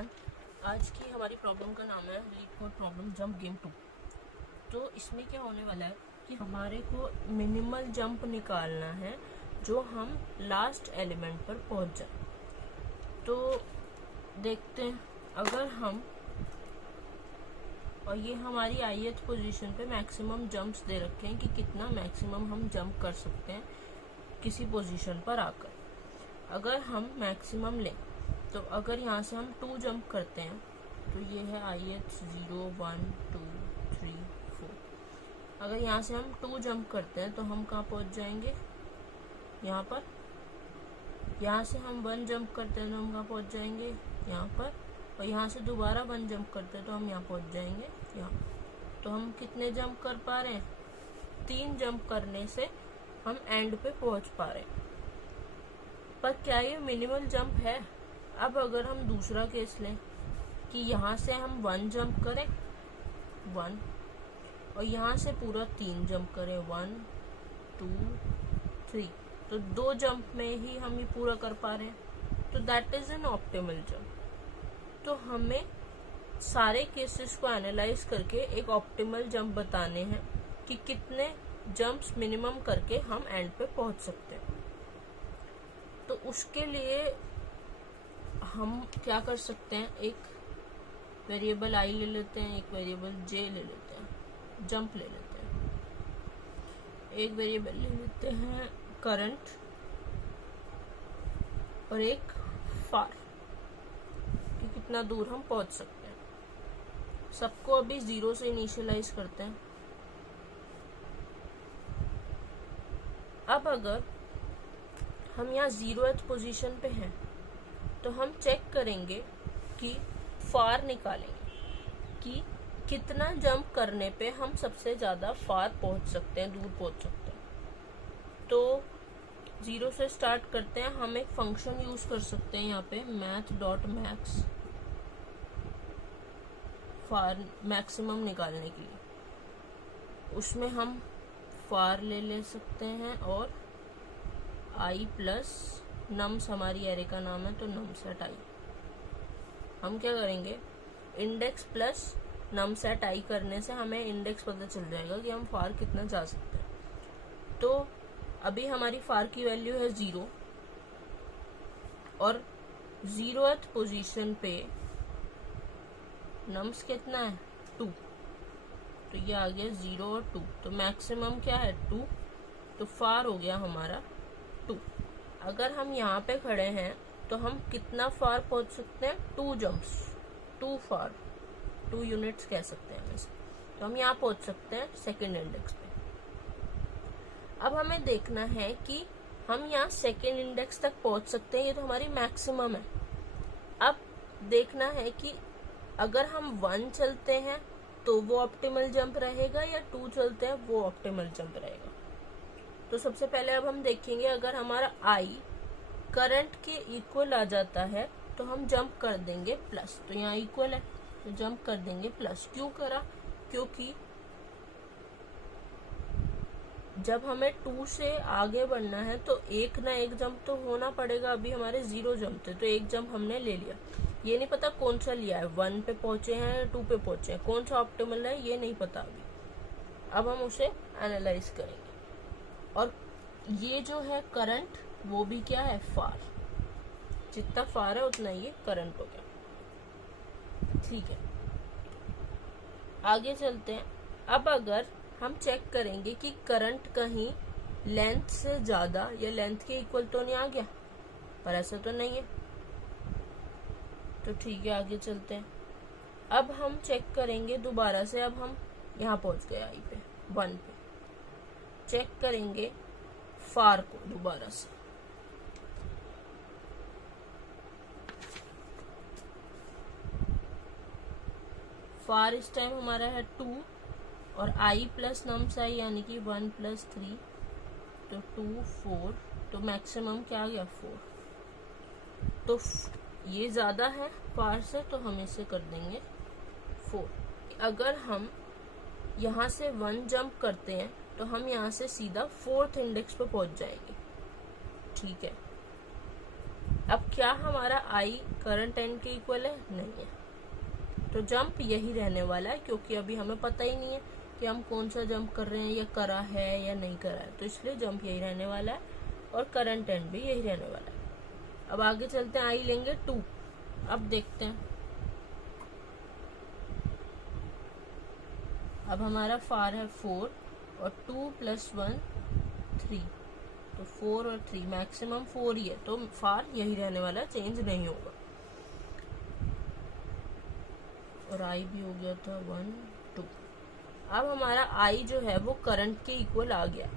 Friend, आज की हमारी प्रॉब्लम का नाम है LeetCode प्रॉब्लम जंप गेम 2। तो इसमें क्या होने वाला है कि हमारे को मिनिमल जंप निकालना है जो हम लास्ट एलिमेंट पर पहुंच जाए। तो देखते हैं, अगर हम और ये हमारी ith पोजीशन पे मैक्सिमम जंप्स दे रखे हैं कि कितना मैक्सिमम हम जंप कर सकते हैं किसी पोजीशन पर आकर। अगर हम मैक्सिमम लें तो अगर यहाँ से हम 2 जंप करते हैं तो ये है ith 0 1 2 3 4। अगर यहाँ से हम 2 जंप करते हैं तो हम कहाँ पहुँच जाएंगे, यहाँ पर। यहाँ से हम 1 जंप करते हैं तो हम कहाँ पहुँच जाएंगे, यहाँ पर। और यहाँ से दोबारा 1 जंप करते हैं तो हम यहाँ पहुँच जाएंगे, यहाँ। तो हम कितने जंप कर पा रहे हैं? 3 जंप करने से हम एंड पे पहुँच पा रहे हैं। पर क्या ये मिनिमल जंप है? अब अगर हम दूसरा केस लें कि यहाँ से हम 1 जंप करें 1, और यहाँ से पूरा 3 जंप करें 1 2 3, तो 2 जंप में ही हम ये पूरा कर पा रहे हैं। तो that is an optimal jump. तो हमें सारे केसेस को एनालाइज करके एक ऑप्टिमल जंप बताने हैं कि कितने जंप्स मिनिमम करके हम एंड पे पहुंच सकते हैं। तो उसके लिए हम क्या कर सकते हैं, एक वेरिएबल i ले लेते हैं, एक वेरिएबल j ले लेते हैं, जंप ले लेते हैं, एक वेरिएबल ले लेते हैं करंट, और एक फार कि कितना दूर हम पहुंच सकते हैं। सबको अभी 0 से इनिशियलाइज करते हैं। अब अगर हम यहाँ 0th पोजीशन पे हैं तो हम चेक करेंगे कि फार निकालेंगे कि कितना जंप करने पे हम सबसे ज़्यादा फार पहुंच सकते हैं, दूर पहुंच सकते हैं। तो 0 से स्टार्ट करते हैं। हम एक फंक्शन यूज कर सकते हैं यहाँ पे math.max फार मैक्सिमम निकालने के लिए। उसमें हम फार ले सकते हैं और i प्लस नम्स, हमारी एरे का नाम है तो नम्स एट i। हम क्या करेंगे, index plus nums at i करने से हमें इंडेक्स पता चल जाएगा कि हम फार कितना जा सकते हैं। तो अभी हमारी फार की वैल्यू है 0, और 0th पोजीशन पे नम्स कितना है 2, तो ये आ गया 0 और 2। तो मैक्सिमम क्या है 2, तो फार हो गया हमारा 2। अगर हम यहाँ पे खड़े हैं तो हम कितना फार पहुंच सकते हैं, 2 जंप्स, 2 फार, 2 यूनिट्स कह सकते हैं वैसे। तो हम यहाँ पहुंच सकते हैं सेकेंड इंडेक्स पे। अब हमें देखना है कि हम यहाँ सेकेंड इंडेक्स तक पहुंच सकते हैं, ये तो हमारी मैक्सिमम है। अब देखना है कि अगर हम 1 चलते हैं तो वो ऑप्टिमल जंप रहेगा, या 2 चलते हैं वो ऑप्टिमल जंप रहेगा। तो सबसे पहले अब हम देखेंगे, अगर हमारा i करंट के इक्वल आ जाता है तो हम जंप कर देंगे प्लस। तो यहाँ इक्वल है तो जंप कर देंगे प्लस। क्यों करा? क्योंकि जब हमें 2 से आगे बढ़ना है तो एक ना एक जंप तो होना पड़ेगा। अभी हमारे 0 जंप थे तो एक जंप हमने ले लिया। ये नहीं पता कौन सा लिया है, 1 पे पहुंचे हैं 2 पे पहुंचे हैं, कौन सा ऑप्टिमल है ये नहीं पता अभी। अब हम उसे एनालाइज करेंगे। और ये जो है करंट, वो भी क्या है, फार। जितना फार है उतना ये करंट हो गया। ठीक है, आगे चलते हैं। अब अगर हम चेक करेंगे कि करंट कहीं लेंथ से ज्यादा या लेंथ के इक्वल तो नहीं आ गया, पर ऐसा तो नहीं है। तो ठीक है, आगे चलते हैं। अब हम चेक करेंगे दोबारा से। अब हम यहाँ पहुंच गए i पे 1 पे। चेक करेंगे फार को दोबारा से। फार इस टाइम हमारा है 2, और i प्लस नम्स i यानी कि 1 प्लस 3, तो 2 4। तो मैक्सिमम क्या आ गया 4। तो ये ज्यादा है फार से तो हम इसे कर देंगे 4। अगर हम यहाँ से 1 जंप करते हैं तो हम यहाँ से सीधा 4th इंडेक्स पे पहुंच जाएंगे। ठीक है, अब क्या हमारा आई करंट एंड के इक्वल है? नहीं है, तो जंप यही रहने वाला है, क्योंकि अभी हमें पता ही नहीं है कि हम कौन सा जंप कर रहे हैं, या करा है या नहीं करा है, तो इसलिए जंप यही रहने वाला है और करंट एंड भी यही रहने वाला है। अब आगे चलते हैं, आई लेंगे 2। अब देखते हैं, अब हमारा फार है 4 और 2 + 1 3, तो 4 और 3, मैक्सिमम 4 ही है, तो फार यही रहने वाला, चेंज नहीं होगा। और आई भी हो गया था 1 2। अब हमारा आई जो है वो करंट के इक्वल आ गया,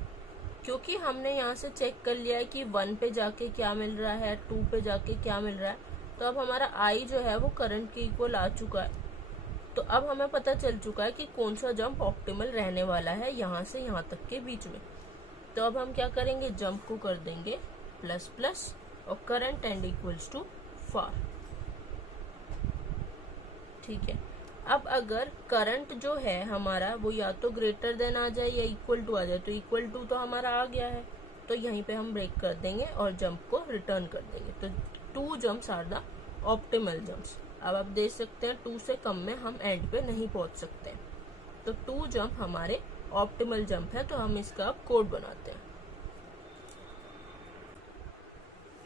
क्योंकि हमने यहाँ से चेक कर लिया है कि 1 पे जाके क्या मिल रहा है, 2 पे जाके क्या मिल रहा है, तो अब हमारा आई जो है वो करंट के इक्वल आ चुका है। तो अब हमें पता चल चुका है कि कौन सा जंप ऑप्टिमल रहने वाला है यहाँ से यहाँ तक के बीच में। तो अब हम क्या करेंगे, जंप को कर देंगे प्लस प्लस और करंट एंड इक्वल्स टू फार। ठीक है, अब अगर करंट जो है हमारा वो या तो ग्रेटर देन आ जाए या इक्वल टू आ जाए, तो इक्वल टू तो हमारा आ गया है, तो यहीं पे हम ब्रेक कर देंगे और जंप को रिटर्न कर देंगे। तो 2 jumps are the optimal jumps. अब आप देख सकते हैं 2 से कम में हम एंड पे नहीं पहुंच सकते, तो 2 जंप हमारे ऑप्टिमल जंप है। तो हम इसका अब कोड बनाते हैं।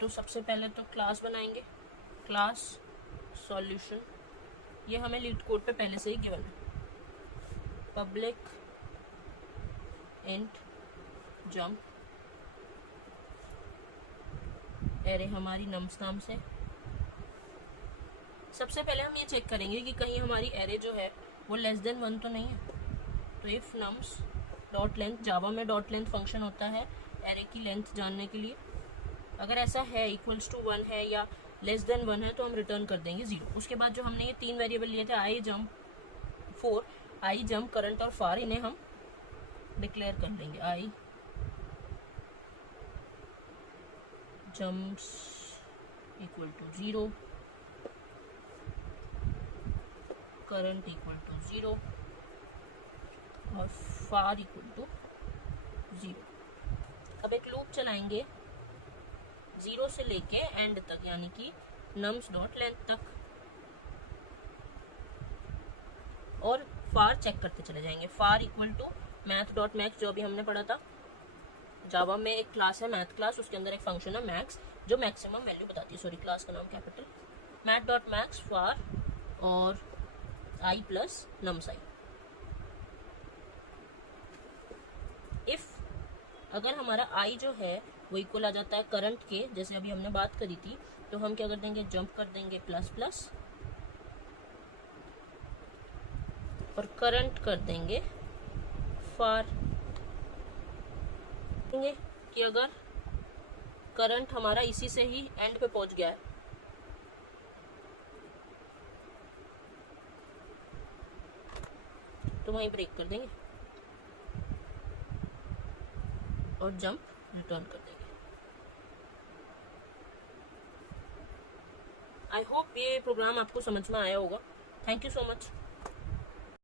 तो सबसे पहले तो क्लास बनाएंगे, क्लास सॉल्यूशन, ये हमें लीड कोड पे पहले से ही गिवन है। पब्लिक इंट जंप, एरे हमारी नम्स नाम से। सबसे पहले हम ये चेक करेंगे कि कहीं हमारी एरे जो है वो लेस देन 1 तो नहीं है। तो इफ नम्स डॉट लेंथ, जावा में डॉट लेंथ फंक्शन होता है एरे की लेंथ जानने के लिए, अगर ऐसा है इक्वल्स टू 1 है या लेस देन 1 है तो हम रिटर्न कर देंगे 0। उसके बाद जो हमने ये 3 वेरिएबल लिए थे, i jump 4, i jump current और फार, इन्हें हम डिक्लेयर कर लेंगे। I jumps equal to 0, current equal to 0 और फार इक्वल टू 0। अब एक लूप चलाएंगे 0 से लेके एंड तक, यानी कि नम्स डॉट लेंथ तक, और फार चेक करते चले जाएंगे। Far equal to math dot max, जो अभी हमने पढ़ा था। जावा में एक क्लास है मैथ क्लास, उसके अंदर एक फंक्शन है मैक्स जो मैक्सिमम वैल्यू बताती है। सॉरी, क्लास का नाम कैपिटल मैथ डॉट मैक्स फार और आई प्लस नम्स आई। इफ अगर हमारा आई जो है वो इक्वल आ जाता है करंट के, जैसे अभी हमने बात करी थी, तो हम क्या कर देंगे, जंप कर देंगे प्लस प्लस और करंट कर देंगे फार। देंगे कि अगर करंट हमारा इसी से ही एंड पे पहुंच गया है, तो वहीं ब्रेक कर देंगे और जंप रिटर्न कर देंगे। आई होप ये प्रोग्राम आपको समझ में आया होगा। Thank you so much.